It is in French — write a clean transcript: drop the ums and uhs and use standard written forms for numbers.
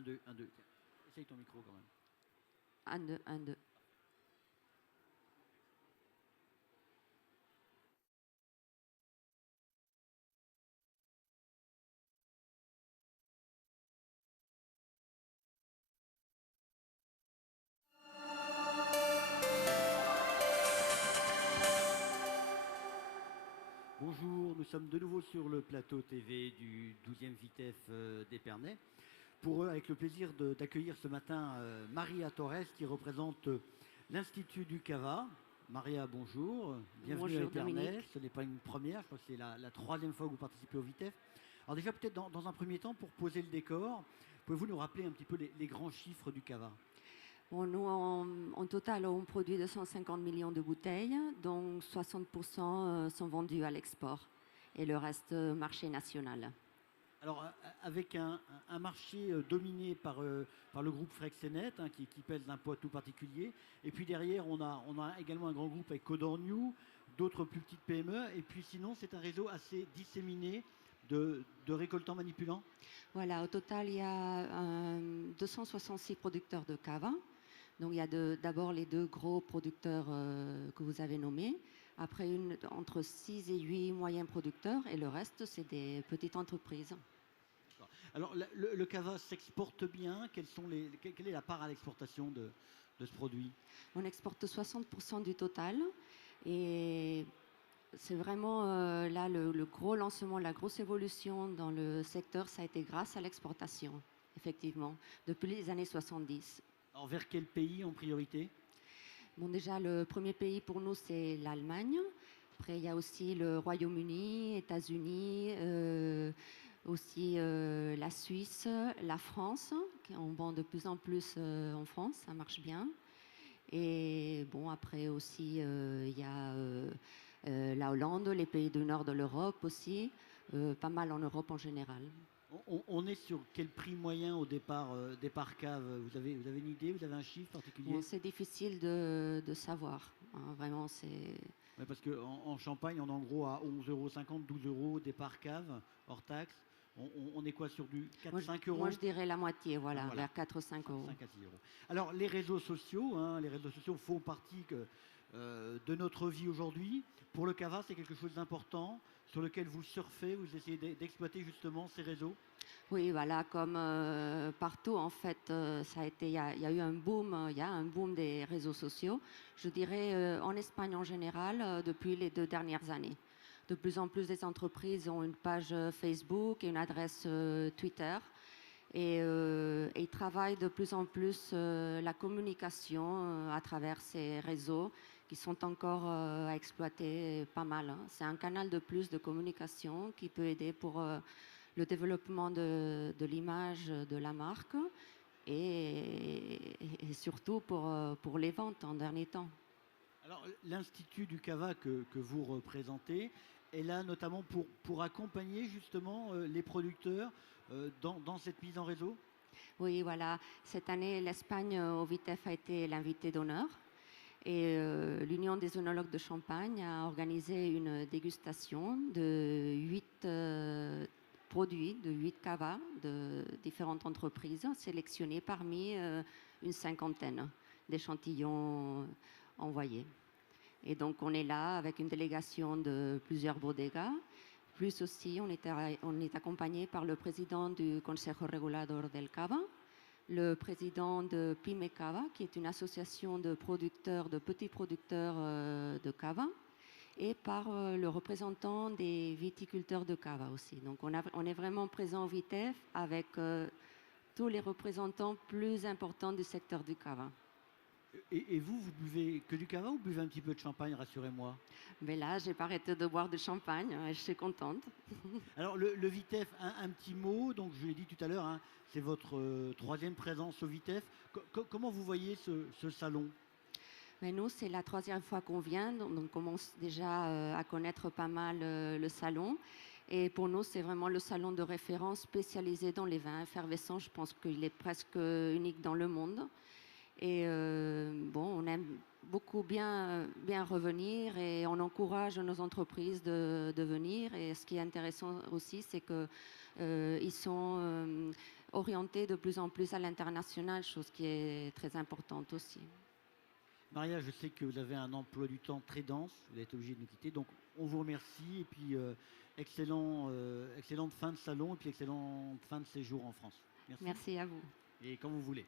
1, 2, 1, 2. Tiens. Essaye ton micro quand même. 1, 2, 1, 2. Bonjour, nous sommes de nouveau sur le plateau TV du 12e VITEF d'Épernay pour avec le plaisir d'accueillir ce matin Maria Torres qui représente l'Institut du Cava. Maria, bonjour, bienvenue à Épernay. Dominique. Ce n'est pas une première, je crois que c'est la troisième fois que vous participez au VITEF. Alors déjà peut-être dans un premier temps, pour poser le décor, pouvez-vous nous rappeler un petit peu les grands chiffres du Cava? Bon, nous, en total, on produit 250 millions de bouteilles, dont 60% sont vendus à l'export et le reste marché national. Alors, avec un marché dominé par le groupe Frexenet, hein, qui pèse un poids tout particulier, et puis derrière, on a également un grand groupe avec Codorniu, d'autres plus petites PME, et puis sinon, c'est un réseau assez disséminé de récoltants manipulants. Voilà, au total, il y a 266 producteurs de cava. Donc, il y a d'abord les deux gros producteurs que vous avez nommés. Après, entre 6 et 8 moyens producteurs. Et le reste, c'est des petites entreprises. Alors, le cava s'exporte bien. Quelle est la part à l'exportation de ce produit? On exporte 60% du total. Et c'est vraiment là le gros lancement, la grosse évolution dans le secteur, ça a été grâce à l'exportation, effectivement, depuis les années 70. Alors, vers quel pays en priorité? Bon, déjà, le premier pays pour nous, c'est l'Allemagne. Après, il y a aussi le Royaume-Uni, États-Unis, aussi la Suisse, la France. On vend de plus en plus en France, ça marche bien. Et bon, après aussi, il y a la Hollande, les pays du nord de l'Europe aussi, pas mal en Europe en général. On est sur quel prix moyen au départ cave? Vous avez une idée? Vous avez un chiffre particulier? Bon, c'est difficile de savoir, hein, vraiment, c'est... Ouais, parce qu'en Champagne, on est en gros à 11,50 €, 12 € départ cave, hors taxe. On est quoi sur du 4-5 euros? Moi, je dirais la moitié, voilà, voilà. vers 4 ou 5 euros. 5 à 6 euros. Alors, les réseaux sociaux, hein, font partie de notre vie aujourd'hui. Pour le Cava, c'est quelque chose d'important sur lequel vous surfez, vous essayez d'exploiter justement ces réseaux. Oui, voilà, comme partout, en fait, il y a eu un boom, il y a un boom des réseaux sociaux. Je dirais en Espagne en général, depuis les 2 dernières années. De plus en plus, les entreprises ont une page Facebook et une adresse Twitter. Et ils travaillent de plus en plus la communication à travers ces réseaux qui sont encore à exploiter pas mal, hein. C'est un canal de plus de communication qui peut aider pour le développement de l'image de la marque et surtout pour les ventes en dernier temps. Alors, l'Institut du Cava que vous représentez est là notamment pour accompagner justement les producteurs dans cette mise en réseau. Oui, voilà. Cette année, l'Espagne au VITEF a été l'invité d'honneur. Et l'Union des œnologues de Champagne a organisé une dégustation de 8 produits, de 8 cavas de différentes entreprises, sélectionnés parmi une cinquantaine d'échantillons envoyés. Et donc on est là avec une délégation de plusieurs bodegas. Plus aussi, on est accompagné par le président du Consejo Regulador del Cava, le président de Pyme Cava, qui est une association de producteurs, de petits producteurs de cava, et par le représentant des viticulteurs de cava aussi. Donc on est vraiment présent au VITEF avec tous les représentants plus importants du secteur du cava. Et vous buvez que du cava ou vous buvez un petit peu de champagne, rassurez-moi? Mais là, j'ai pas arrêté de boire du champagne, je suis contente. Alors le VITEF, un petit mot, donc je l'ai dit tout à l'heure, hein, c'est votre troisième présence au VITEF. Comment vous voyez ce salon? Mais nous, c'est la troisième fois qu'on vient, donc on commence déjà à connaître pas mal le salon. Et pour nous, c'est vraiment le salon de référence spécialisé dans les vins effervescents. Je pense qu'il est presque unique dans le monde. Et bon, on aime beaucoup bien revenir et on encourage nos entreprises de venir. Et ce qui est intéressant aussi, c'est qu'ils sont orientés de plus en plus à l'international, chose qui est très importante aussi. Maria, je sais que vous avez un emploi du temps très dense, vous êtes obligé de nous quitter, donc on vous remercie et puis excellente fin de salon et puis excellente fin de séjour en France. Merci à vous. Et quand vous voulez.